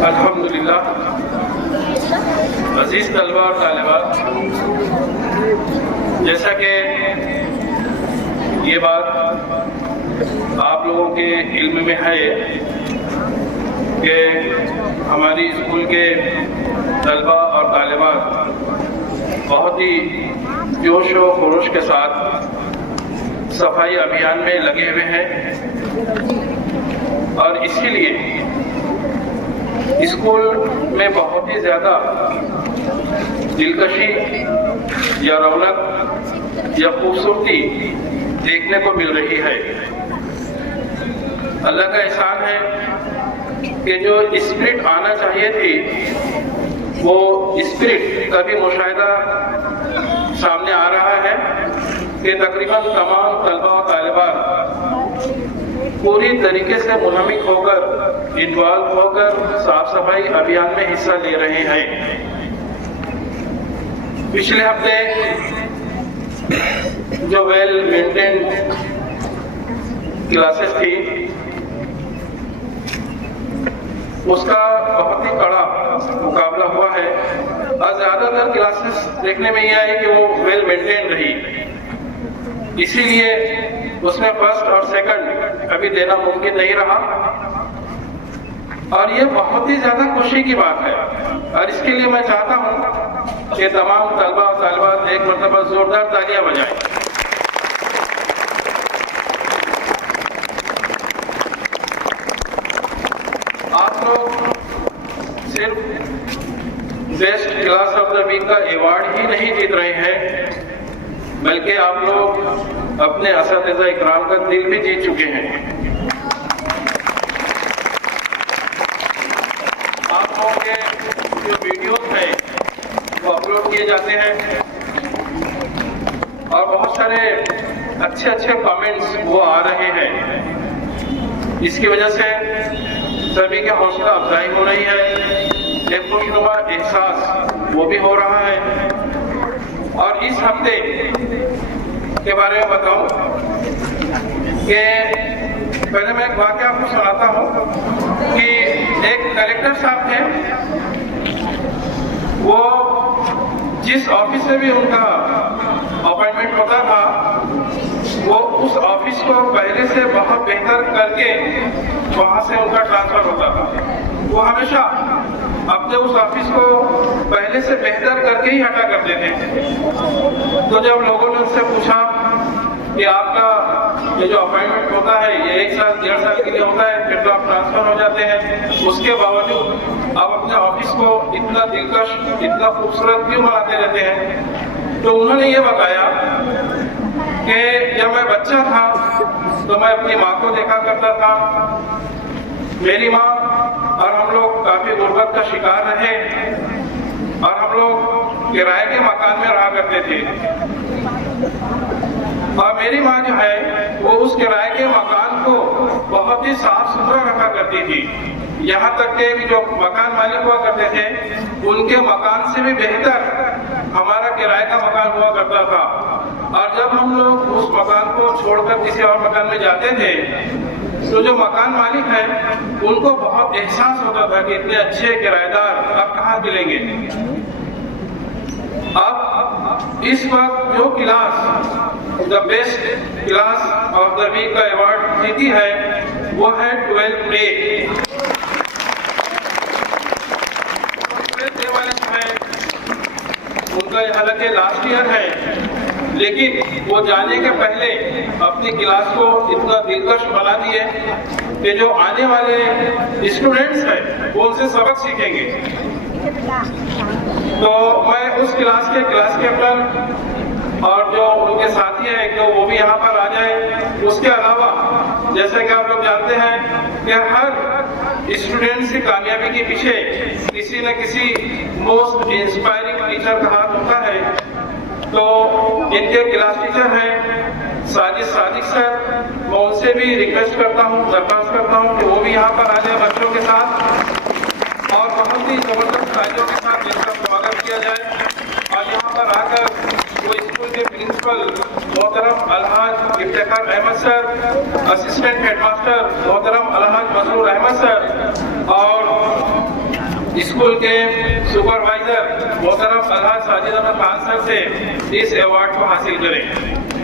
अल्हम्दुलिल्लाह। अजीज़ तलबा और तालिबात, जैसा कि ये बात आप लोगों के इल्म में है कि हमारी स्कूल के तलबा और तालिबात बहुत ही जोश व खरोश के साथ सफाई अभियान में लगे हुए हैं और इसीलिए स्कूल में बहुत ही ज़्यादा दिलकशी या रौनक या खूबसूरती देखने को मिल रही है। अल्लाह का एहसान है कि जो स्पिरिट आना चाहिए थी वो स्पिरिट का भी मुशाहिदा सामने आ रहा है कि तकरीबन तमाम तलबा और तालिबात पूरी तरीके से मुनहमिक होकर, इन्वॉल्व होकर साफ सफाई अभियान में हिस्सा ले रहे हैं। पिछले हफ्ते जो वेल मेंटेन्ड क्लासेस थी उसका बहुत ही कड़ा मुकाबला हुआ है और ज्यादातर क्लासेस देखने में ये आई कि वो वेल मेंटेन्ड रही, इसीलिए उसमें फर्स्ट और सेकंड अभी देना मुमकिन नहीं रहा और ये बहुत ही ज्यादा खुशी की बात है। और इसके लिए मैं चाहता हूं कि तमाम तलबा और तालिबात एक मरतबा जोरदार तालियां बजाएं। आप लोग सिर्फ best class of the week का अवार्ड ही नहीं जीत रहे हैं बल्कि आप लोग अपने असातिज़ा इकराम का दिल भी जीत चुके हैं। आप लोगों के जो वीडियोस हैं वो अपलोड किए जाते हैं और बहुत सारे अच्छे कमेंट्स वो आ रहे हैं। इसकी वजह से सभी के हौसला अफजाई हो रही है, एक खुशनुमा एहसास वो भी हो रहा है। और इस हफ्ते के बारे में बताऊं कि पहले मैं एक वाक़या आपको सुनाता हूं कि एक कलेक्टर साहब थे, वो जिस ऑफिस से भी उनका अपॉइंटमेंट होता था वो उस ऑफिस को पहले से बहुत बेहतर करके वहां से उनका ट्रांसफर होता था। वो हमेशा अपने उस ऑफिस को पहले से बेहतर करके ही हटा करते थे। तो जब लोगों ने उससे पूछा कि आपका ये जो अपॉइंटमेंट होता है ये 1 साल 1.5 साल के लिए होता है, फिर तो आप ट्रांसफर हो जाते हैं, उसके बावजूद आप अपने ऑफिस को इतना दिलकश, इतना खूबसूरत क्यों बनाते रहते हैं? तो उन्होंने ये बताया कि जब मैं बच्चा था तो मैं अपनी माँ को देखा करता था। मेरी माँ और हम लोग काफी गुर्बत का शिकार रहे और हम लोग किराए के मकान में रहा करते थे और मेरी माँ जो है वो उस किराए के मकान को बहुत ही साफ सुथरा रखा करती थी। यहाँ तक के जो मकान मालिक हुआ करते थे उनके मकान से भी बेहतर हमारा किराए का मकान हुआ करता था। और जब हम लोग उस मकान को छोड़कर किसी और मकान में जाते थे तो जो मकान मालिक है उनको बहुत एहसास होता था कि इतने अच्छे किराएदार अब कहाँ मिलेंगे। अब इस वक्त जो class the best class of the week का अवार्ड जीती है वो है 12th A। वाले जो है उनका हालांकि लास्ट ईयर है लेकिन वो जाने के पहले अपनी क्लास को इतना दिलकश बना दिए कि जो आने वाले स्टूडेंट्स हैं वो उनसे सबक सीखेंगे। तो मैं उस क्लास के कैप्टन और जो उनके साथी हैं तो वो भी यहाँ पर आ जाए। उसके अलावा जैसे कि आप लोग जानते हैं कि हर स्टूडेंट्स की कामयाबी के पीछे किसी न किसी मोस्ट इंस्पायरिंग टीचर का हाथ होता है। तो इनके क्लास टीचर हैं साजिद सर, मैं उनसे भी रिक्वेस्ट करता हूँ, दरख्वास्त करता हूँ कि वो भी यहाँ पर आ जाए बच्चों के साथ और बहुत ही जबरदस्त तालियों के साथ इनका स्वागत किया जाए। और यहाँ पर आकर वो स्कूल के प्रिंसिपल मोहतरम अलहाज Iftikhar Ahmed sir, assistant headmaster मोहतरम अलहाज मसरूर अहमद सर और स्कूल के सुपरवाइजर मोहतरम अलहाज साजिद अहमद खान सर से इस अवार्ड को हासिल करें।